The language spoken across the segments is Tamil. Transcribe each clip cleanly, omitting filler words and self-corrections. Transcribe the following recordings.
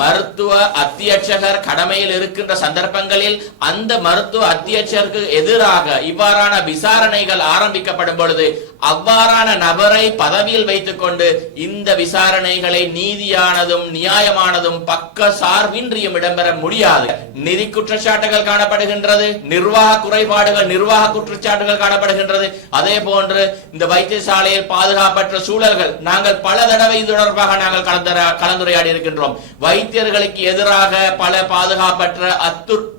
மருத்துவ அத்தியட்சகர் கடமையில் இருக்கின்ற சந்தர்ப்பங்களில் அந்த மருத்துவ அத்தியட்சகருக்கு எதிராக இவ்வாறான விசாரணைகள் ஆரம்பிக்கப்படும் பொழுது அவ்வாறான நபரை பதவியில் வைத்துக் கொண்டு இந்த விசாரணைகளை நீதியானதும் நியாயமானதும் பக்க சார்பின்றியும் இடம்பெற முடியாது. நிதி குற்றச்சாட்டுகள் காணப்படுகின்றது, நிர்வாக குறைபாடுகள், நிர்வாக குற்றச்சாட்டுகள் காணப்படுகின்றது. அதே போன்று இந்த வைத்தியசாலையில் பாதுகாப்பற்ற சூழல்கள், நாங்கள் பல தடவை இது தொடர்பாக நாங்கள் கலந்துரையாடி இருக்கின்றோம். வைத்தியர்களுக்கு எதிராக பல பாதுகாப்பற்ற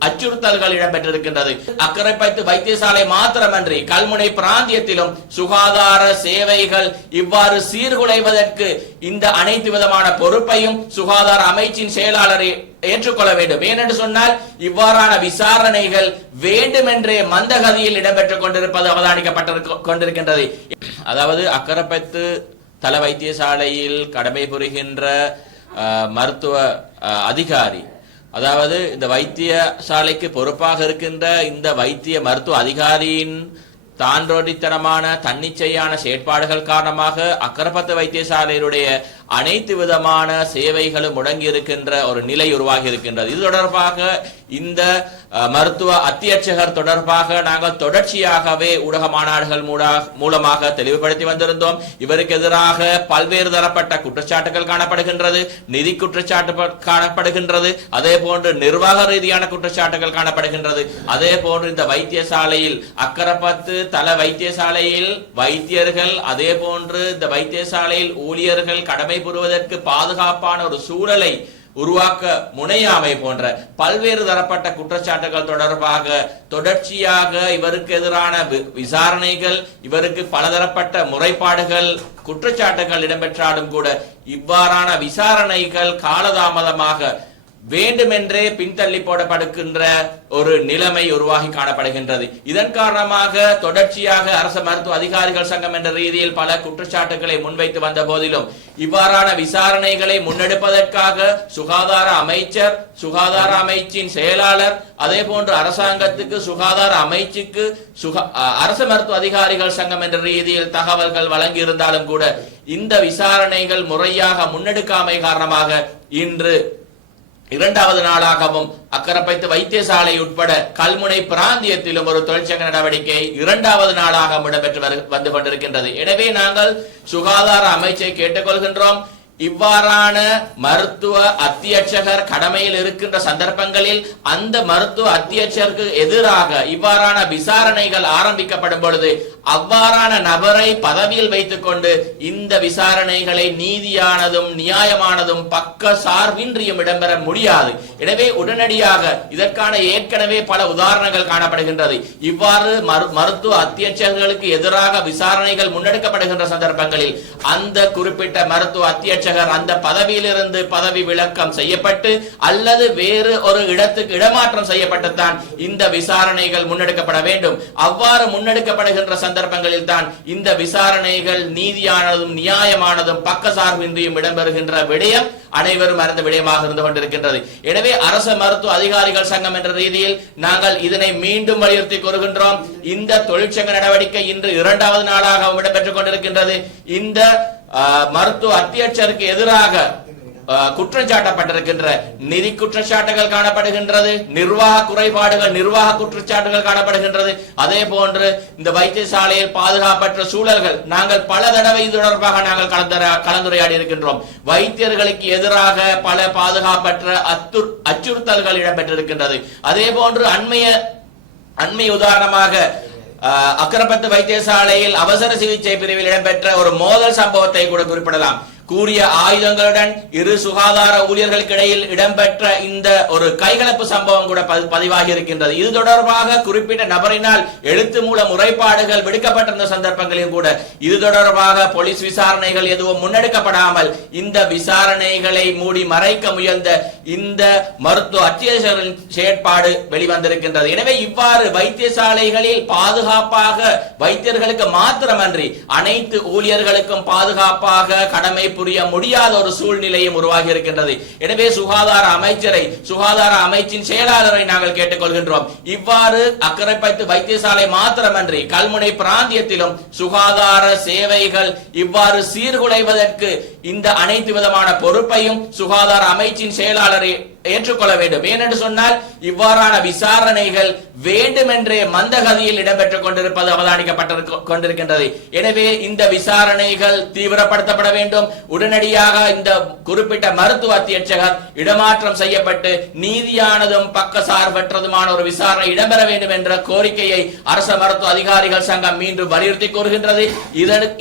அச்சுறுத்தல்கள் இடம்பெற்றிருக்கின்றது. அக்கரைப்பற்று வைத்தியசாலை மாத்திரமன்றி கல்முனை பிராந்தியத்திலும் சுகாதார சேவைகள் இவ்வாறு சீர்குலைவதற்கு இந்த அனைத்து விதமான பொறுப்பையும் சுகாதார அமைச்சின் செயலாளரை ஏற்றுக்கொள்ள வேண்டும். ஏனென்று சொன்னால் இவ்வாறான விசாரணைகள் வேண்டுமென்றே மந்தகதியில் இடம்பெற்றுக் கொண்டிருப்பது அவதானிக்கப்பட்டு கொண்டிருக்கின்றது. அதாவது அக்கரைப்பற்று தல வைத்தியசாலையில் கடமை புரிகின்ற மருத்துவ அதிகாரி, அதாவது இந்த வைத்தியசாலைக்கு பொறுப்பாக இருக்கின்ற இந்த வைத்திய மருத்துவ அதிகாரியின் தாண்டோடித்தனமான தன்னிச்சையான செயற்பாடுகள் காரணமாக அக்கரைப்பற்று வைத்தியசாலையினுடைய அனைத்து விதமான சேவைகளும் முடங்கி இருக்கின்ற ஒரு நிலை உருவாகி இருக்கின்றது. இது தொடர்பாக இந்த மருத்துவ அத்தியட்சகர் தொடர்பாக நாங்கள் தொடர்ச்சியாகவே ஊடக மாநாடுகள் மூலமாக தெளிவுபடுத்தி வந்திருந்தோம். இவருக்கு எதிராக பல்வேறு தரப்பட்ட குற்றச்சாட்டுகள் காணப்படுகின்றது, நிதி குற்றச்சாட்டு காணப்படுகின்றது, அதே போன்று நிர்வாக ரீதியான குற்றச்சாட்டுகள் காணப்படுகின்றது. அதே போன்று இந்த வைத்தியசாலையில் அக்கரைப்பற்று தல வைத்தியசாலையில் வைத்தியர்கள், அதே போன்று இந்த வைத்தியசாலையில் ஊழியர்கள் கடமை புரிவதற்கு பாதுகாப்பான ஒரு சூழலை உருவாக்க முனையாமை போன்ற பல்வேறு தரப்பட்ட குற்றச்சாட்டுகள் தொடர்பாக தொடர்ச்சியாக இவருக்கு எதிரான விசாரணைகள், இவருக்கு பலதரப்பட்ட முறைப்பாடுகள், குற்றச்சாட்டுகள் இடம்பெற்றாலும் கூட இவ்வாறான விசாரணைகள் காலதாமதமாக வேண்டுமென்றே பின்தள்ளி போடப்படுகின்ற ஒரு நிலைமை உருவாகி காணப்படுகின்றது. இதன் காரணமாக தொடர்ச்சியாக அரசு மருத்துவ அதிகாரிகள் சங்கம் என்ற ரீதியில் பல குற்றச்சாட்டுகளை முன்வைத்து வந்த போதிலும் இவ்வாறான விசாரணைகளை முன்னெடுப்பதற்காக சுகாதார அமைச்சர், சுகாதார அமைச்சின் செயலாளர், அதே போன்று அரசாங்கத்துக்கு சுகாதார அமைச்சுக்கு அரசு மருத்துவ அதிகாரிகள் சங்கம் என்ற ரீதியில் தகவல்கள் வழங்கி இருந்தாலும் கூட இந்த விசாரணைகள் முறையாக முன்னெடுக்காமை காரணமாக இன்று இரண்டாவது நாளாகவும் அக்கரைப்பற்று வைத்தியசாலை உட்பட கல்முனை பிராந்தியத்திலும் ஒரு தொழிற்சங்க நடவடிக்கை இரண்டாவது நாளாக இடம்பெற்று வந்து கொண்டிருக்கின்றது. எனவே நாங்கள் சுகாதார அமைச்சை கேட்டுக்கொள்கின்றோம், இவ்வாறான மருத்துவ அத்தியட்சகர் கடமையில் இருக்கின்ற சந்தர்ப்பங்களில் அந்த மருத்துவ அத்தியட்சகருக்கு எதிராக இவ்வாறான விசாரணைகள் ஆரம்பிக்கப்படும் பொழுது அவ்வாறான நபரை பதவியில் வைத்துக் கொண்டு இந்த விசாரணைகளை நீதியானதும் நியாயமானதும் பக்க சார்பின்றியும் இடம்பெற முடியாது. எனவே உடனடியாக இதற்கான ஏற்கனவே பல உதாரணங்கள் காணப்படுகின்றது. இவ்வாறு மருத்துவ அத்தியட்சகர்களுக்கு எதிராக விசாரணைகள் முன்னெடுக்கப்படுகின்ற சந்தர்ப்பங்களில் அந்த குறிப்பிட்ட மருத்துவ அத்தியட்சகர் அந்த பதவியிலிருந்து பதவி விலக்கம் செய்யப்பட்டு அல்லது வேறு ஒரு இடத்துக்கு இடமாற்றம் செய்யப்பட்டுத்தான் இந்த விசாரணைகள் முன்னெடுக்கப்பட வேண்டும். அவ்வாறு முன்னெடுக்கப்படுகின்ற சந்தர்ப்பங்களில் தான் இந்த விசாரணைகள் நீதியானதும் நியாயமானதும் பக்கசார்பின்றியும் இடம்பெறுகின்ற விடயம் அனைவரும் அறிந்த விடயமாக இருந்து கொண்டிருக்கின்றது. எனவே அரசு மருத்துவ அதிகாரிகள் சங்கம் என்ற ரீதியில் நாங்கள் இதனை மீண்டும் வலியுறுத்தி கூறுகின்றோம். இந்த தொழிற்சங்க நடவடிக்கை இன்று இரண்டாவது நாளாக இடம்பெற்றுக் கொண்டிருக்கின்றது. இந்த மருத்துவ அத்தியட்சருக்கு எதிராக குற்றம் சாட்டப்பட்டிருக்கின்ற நிதி குற்றச்சாட்டுகள் காணப்படுகின்றது, நிர்வாக குறைபாடுகள், நிர்வாக குற்றச்சாட்டுகள் காணப்படுகின்றது. அதே போன்று இந்த வைத்தியசாலையில் பாதுகாப்பற்ற சூழல்கள், நாங்கள் பல தடவை இது தொடர்பாக நாங்கள் கலந்துரையாடி இருக்கின்றோம். வைத்தியர்களுக்கு எதிராக பல பாதுகாப்பற்ற அச்சுறுத்தல்கள் இடம்பெற்றிருக்கின்றது. அதே போன்று அண்மை உதாரணமாக அக்கரைப்பற்று வைத்தியசாலையில் அவசர சிகிச்சை பிரிவில் இடம்பெற்ற ஒரு மோதல் சம்பவத்தை கூட குறிப்பிடலாம். கூறிய ஆயுதங்களுடன் இரு சுகாதார ஊழியர்களுக்கு இடையில் இடம்பெற்ற இந்த ஒரு கைகலப்பு சம்பவம் கூட பதிவாகி இருக்கின்றது. இது தொடர்பாக குறிப்பிட்ட நபரினால் எழுத்து மூல முறைப்பாடுகள் விடுக்கப்பட்டிருந்த சந்தர்ப்பங்களில் கூட இது தொடர்பாக போலீஸ் விசாரணைகள் எதுவும் முன்னெடுக்கப்படாமல் இந்த விசாரணைகளை மூடி மறைக்க முயன்ற இந்த மருத்துவ அத்தியட்சகரின் செயற்பாடு வெளிவந்திருக்கின்றது. எனவே இவ்வாறு வைத்தியசாலைகளில் பாதுகாப்பாக வைத்தியர்களுக்கு மாத்திரமன்றி அனைத்து ஊழியர்களுக்கும் பாதுகாப்பாக கடமை புரிய முடியாத ஒரு சூழ்நிலையும் உருவாகி இருக்கின்றது. எனவே சுகாதார அமைச்சரை, சுகாதார அமைச்சின் செயலாளரை நாங்கள் கேட்டுக்கொள்கின்றோம். இவ்வாறு அக்கரைப்பற்று வைத்தியசாலை மாத்திரமன்றி கல்முனை பிராந்தியத்திலும் சுகாதார சேவைகள் இவ்வாறு சீர்குலைவதற்கு இந்த அனைத்து விதமான பொறுப்பையும் சுகாதார அமைச்சின் செயலாளரை ஏற்றுக்கொள்ள வேண்டும். ஏனென்று சொன்னால் இவ்வாறான விசாரணைகள் வேண்டுமென்றே மந்தகதியில் இடம்பெற்றுக் கொண்டிருப்பது அவதானிக்கப்பட்டிருக்கின்றது. எனவே இந்த விசாரணைகள் தீவிரப்படுத்தப்பட வேண்டும். உடனடியாக இந்த குறிப்பிட்ட மருத்துவ அத்தியட்சகர் இடமாற்றம் செய்யப்பட்டு நீதியானதும் பக்கசார்பற்றதுமான ஒரு விசாரணை இடம்பெற வேண்டும் என்ற கோரிக்கையை அரச மருத்துவ அதிகாரிகள் சங்கம் மீண்டும் வலியுறுத்தி கூறுகின்றது.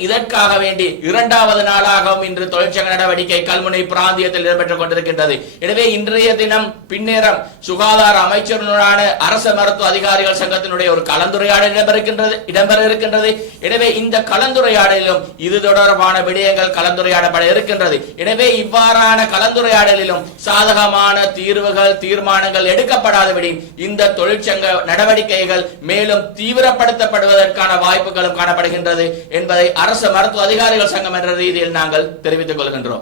இதற்காக வேண்டி இரண்டாவது நாளாகவும் இன்று தொழிற்சங்க நடவடிக்கை கல்முனை பிராந்தியத்தில் இடம்பெற்றுக் கொண்டிருக்கின்றது. எனவே இன்றைய தினம் பின்னேரம் சுகாதார அமைச்சருடனான அரச மருத்துவ அதிகாரிகள் சங்கத்தினுடைய ஒரு கலந்துரையாடல் இடம்பெற இருக்கின்றது. எனவே இந்த கலந்துரையாடலிலும் இது தொடர்பான விடயங்கள் கலந்துரையாடப்பட இருக்கின்றது. எனவே இவ்வாறான கலந்துரையாடலிலும் சாதகமான தீர்வுகள் தீர்மானங்கள் எடுக்கப்படாதபடி இந்த தொழிற்சங்க நடவடிக்கைகள் மேலும் தீவிரப்படுத்தப்படுவதற்கான வாய்ப்புகளும் காணப்படுகின்றது என்பதை அரச மருத்துவ அதிகாரிகள் சங்கம் என்ற ரீதியில் நாங்கள் தெரிவித்துக் கொள்கின்றோம்.